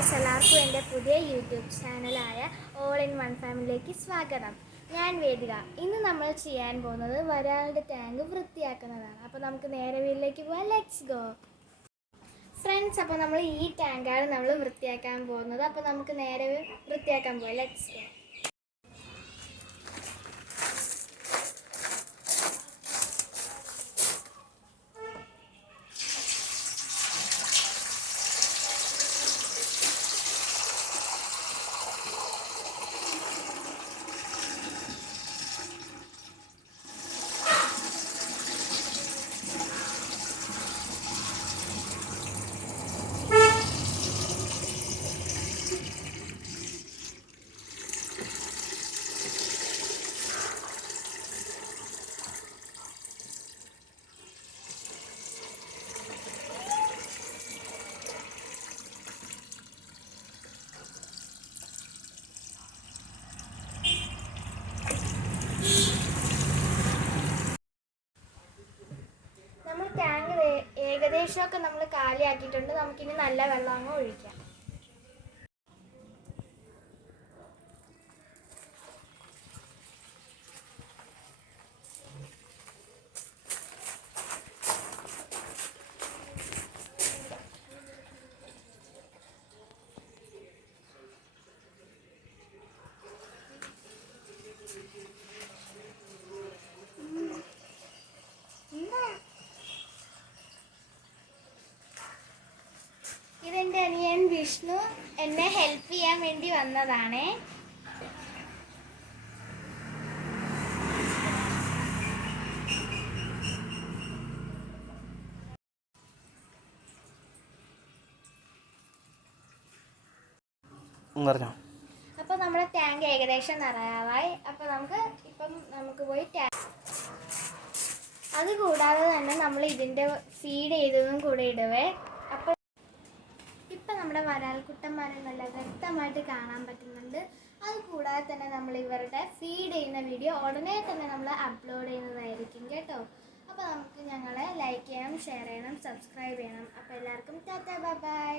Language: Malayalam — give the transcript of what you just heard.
ഗായ്സ്, എല്ലാവർക്കും എൻ്റെ പുതിയ യൂട്യൂബ് ചാനലായ ഓൾ ഇൻ വൺ ഫാമിലിയിലേക്ക് സ്വാഗതം. ഞാൻ വേദിക. ഇന്ന് നമ്മൾ ചെയ്യാൻ പോകുന്നത് വരാളുടെ ടാങ്ക് വൃത്തിയാക്കുന്നതാണ്. അപ്പോൾ നമുക്ക് നേരെ വീട്ടിലേക്ക് പോകാം. Let's go friends. അപ്പോൾ നമ്മൾ ഈ ടാങ്കാണ് നമ്മൾ വൃത്തിയാക്കാൻ പോകുന്നത്. അപ്പോൾ നമുക്ക് നേരെ വൃത്തിയാക്കാൻ പോകാം. Let's go. ടാങ്ക് ഏകദേശമൊക്കെ നമ്മൾ കാലിയാക്കിയിട്ടുണ്ട്. നമുക്കിനി നല്ല വെള്ളം അങ്ങ് ഒഴിക്കാം. ഇതെൻ്റെ അനിയൻ വിഷ്ണു എന്നെ ഹെൽപ്പ് ചെയ്യാൻ വേണ്ടി വന്നതാണേ. അപ്പോൾ നമ്മുടെ ടാങ്ക് ഏകദേശം നിറയാറായി. അപ്പോൾ നമുക്ക് പോയി അതുകൂടാതെ തന്നെ നമ്മൾ ഇതിൻ്റെ ഫീഡ് ചെയ്തതും കൂടെ ഇടുവേ. അപ്പോൾ ഇപ്പം നമ്മുടെ വരാൽക്കുട്ടന്മാരെ നല്ല വ്യക്തമായിട്ട് കാണാൻ പറ്റുന്നുണ്ട്. അതുകൂടാതെ തന്നെ നമ്മൾ ഇവരുടെ ഫീഡ് ചെയ്യുന്ന വീഡിയോ ഉടനെ തന്നെ നമ്മൾ അപ്ലോഡ് ചെയ്യുന്നതായിരിക്കും കേട്ടോ. അപ്പോൾ നമുക്ക് ഞങ്ങളെ ലൈക്ക് ചെയ്യണം, ഷെയർ ചെയ്യണം, സബ്സ്ക്രൈബ് ചെയ്യണം. അപ്പോൾ എല്ലാവർക്കും ടാറ്റാ, ബൈ ബൈ.